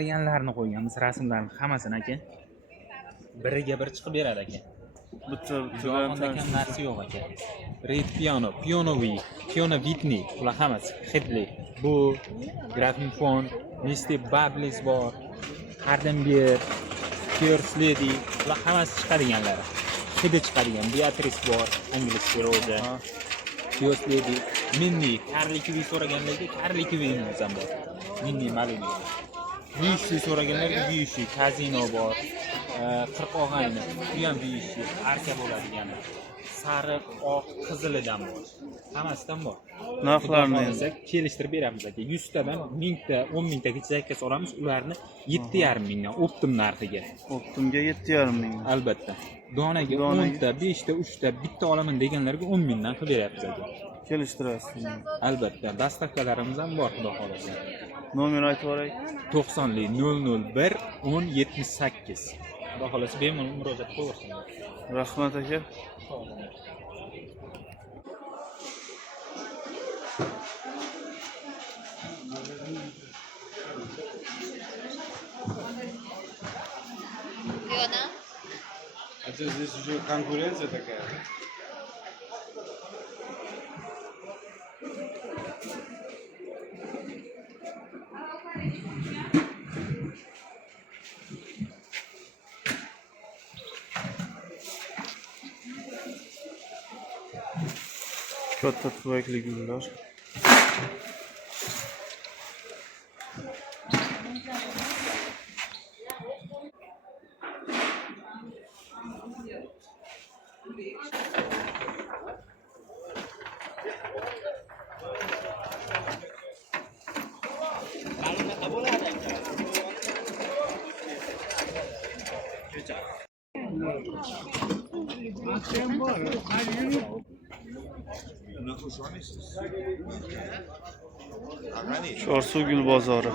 Deganlarni qo'yganmiz, rasmlarni hammasini aka. Biriga bir chiqib beradi aka. Bitta Yolg'on degan narsa yo'q aka. Red piano, piano vitni, ular hammasi hidli. Bu gramophone, Misty Bubbles bor, Hardenberg, First Lady, ular hammasi chiqadiganlari. Hidi chiqadigan Beatrice bor, ingliz roza. First Lady, Mini, Carly Kiwi so'raganlarga Carly Kiwi'miz ham bor. Mini malum. Buyishli so'raganlarga buyishli, Casino bor. 40 og'ayni, bu ham buyishli, arka bo'ladigani. Sariq, oq, qizilidan bor. Hammasidan bor. narxlarni kelishtirib beramiz aka. 100 tadan 1000 ta, 10 mingtaga zakaz olamiz, ularni 7,5 mingdan optim narxiga. Optimga 7,5 ming. Albatta. Donaga 10 ta, 5 ta, 3 ta bitta olaman deganlarga 10 mingdan qilib beryapmiz aka. Kelishtirasiz. Albatta, dastavkalarimiz ham bor, xudo xolasa. Nomer aytib o'raylik. 90li 001 1078. Xudo xolasa bemalol murojaat qilaversinlar. Rahmat aka. Лена? Это здесь уже конкуренция такая. Katta tuvakli gullar. Chorsu gul bozori.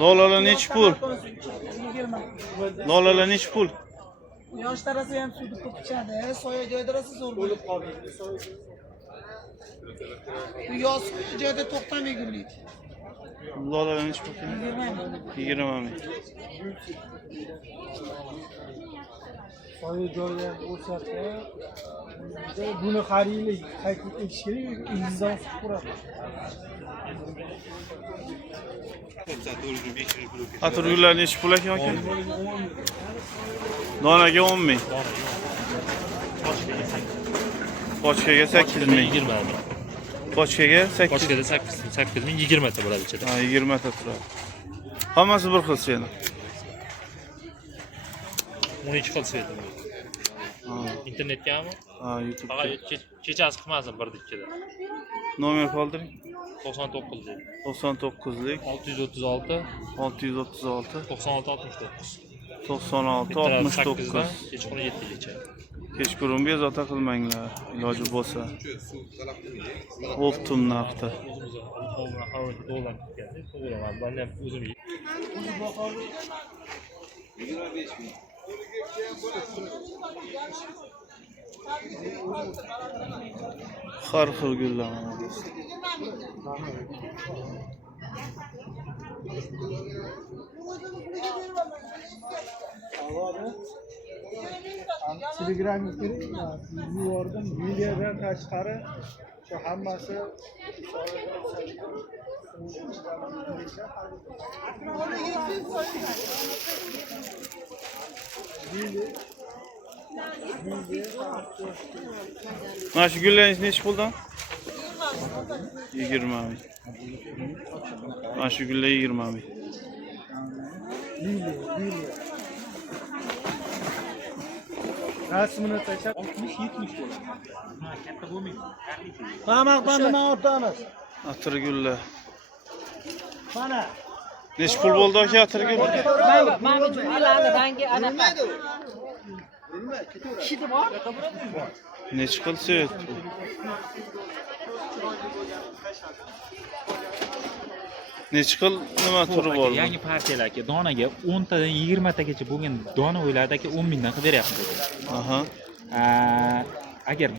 Lolalar nechi pul? Lolalar nechi pul? Yosh tarasi ham suvni ko'p ichadi, soya joydarasi zo'r bo'lib qoldi. Bu yoz joyda to'xtamay gullaydi. Lolalar nechi pul? 20 ming. Soya joyda o'satsa, buni har yili qaytib ekish kerak, ildizidan suv quradi. Atirgullar nechi pul ekan aka? Donaga 10 ming. Pochkaga 8 ming. 20 ming. Pochkaga 8. Pochkada 8 ming 20 ta bo'ladi ichida. Ha, 20 ta turadi. Hammasi bir xil seni. 12 xil sveti. Internetgami? Ha, YouTube. Faqat kechasi qilmasin bir ikkida. Nomer qoldiring. 99 lik. 99lik 636 636 96 69. 96 69. Kechqurun 7 gacha. Kechqurun bezovta qilmanglar, iloji bo'lsa. Optim narxda. Dollar ketdi. To'g'ri, men ham o'zim Har xil gullar. Telegramga kiring, yubordim, videodan tashqari shu hammasi Mana shu gullarning nechi puldan? 20 ming. Mana shu gullar 20 ming. rasmini tashlab 60-70 bo'ladi. Ha, katta bo'lmaydi. Qamoqdan nima o'tamiz? Atirgullar. Mana Nechi pul bo'ldi aka atirgul? Mana jumlalarni rangi anaqa. Kidi bor? Nechi xil svet? Nechi xil nima turi bor? Yangi partiyalar aka, donaga 10 tadan 20 tagacha bo'lgan dona o'ylarda aka 10 mingdan qilib beryapmiz aka. Aha. agar